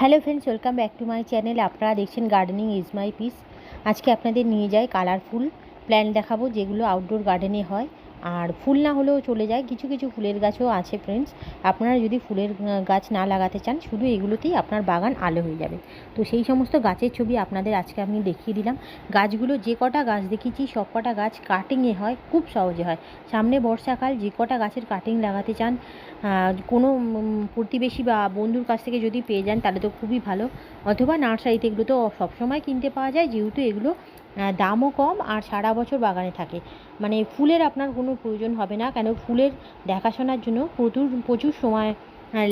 Hello friends, welcome back to my channel. আপনারা দেখছেন gardening is my piece. আজকে আপনাদের নিয়ে যাই কালারফুল প্ল্যান্ট দেখাবো, যেগুলো আউটডোর গার্ডেনে হয়। আর ফুল না হলেও চলে যায়, কিছু কিছু ফুলের গাছও আছে ফ্রেন্ডস। আপনারা যদি ফুলের গাছ না লাগাতে চান, শুধু এগুলোতেই আপনার বাগান আলো হয়ে যাবে। তো সেই সমস্ত গাছের ছবি আপনাদের আজকে আমি দেখিয়ে দিলাম। গাছগুলো যে কটা গাছ দেখিয়েছি সব কটা গাছ কাটিংয়ে হয়, খুব সহজে হয়। সামনে বর্ষাকাল, যে কটা গাছের কাটিং লাগাতে চান, কোনো প্রতিবেশী বা বন্ধুর কাছ থেকে যদি পেয়ে যান তাহলে তো খুবই ভালো। অথবা নার্সারিতে, এগুলো তো সবসময় কিনতে পাওয়া যায়, যেহেতু এগুলো দামও কম আর সারা বছর বাগানে থাকে। মানে ফুলের আপনার কোনো প্রয়োজন হবে না, কেন ফুলের দেখাশোনার জন্য প্রচুর সময়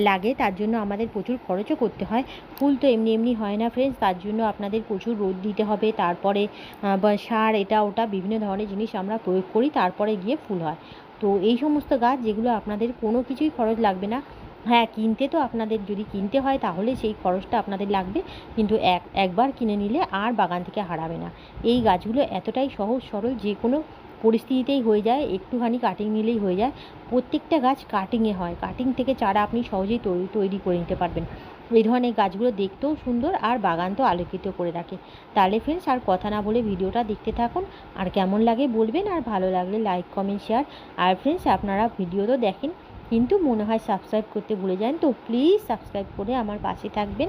লাগে, তার জন্য আমাদের প্রচুর খরচও করতে হয়। ফুল তো এমনি এমনি হয় না ফ্রেন্ডস, তার জন্য আপনাদের প্রচুর রোদ দিতে হবে, তারপরে সার এটা ওটা বিভিন্ন ধরনের জিনিস আমরা প্রয়োগ করি, তারপরে গিয়ে ফুল হয়। তো এই সমস্ত গাছ যেগুলো আপনাদের কোনো কিছুই খরচ লাগবে না। হ্যাঁ, কিনতে তো আপনাদের যদি কিনতে হয় তাহলে সেই খরচটা আপনাদের লাগবে, কিন্তু একবার কিনে নিলে আর বাগান থেকে হারাবে না। এই গাছগুলো এতটাই সহজ সরল, যে কোনো পরিস্থিতিতেই হয়ে যায়, একটুখানি কাটিং নিলেই হয়ে যায়। প্রত্যেকটা গাছ কাটিংয়ে হয়, কাটিং থেকে চারা আপনি সহজেই তৈরি করে নিতে পারবেন। এই ধরনের গাছগুলো দেখতেও সুন্দর আর বাগান তো আলোকিত করে রাখে। তাহলে ফ্রেন্ডস, আর কথা না বলে ভিডিওটা দেখতে থাকুন, আর কেমন লাগে বলবেন, আর ভালো লাগলে লাইক কমেন্ট শেয়ার। আর ফ্রেন্ডস, আপনারা ভিডিও তো দেখেন কিন্তু মনে হয় সাবস্ক্রাইব করতে ভুলে যান, তো প্লিজ সাবস্ক্রাইব করে আমার পাশে থাকবেন।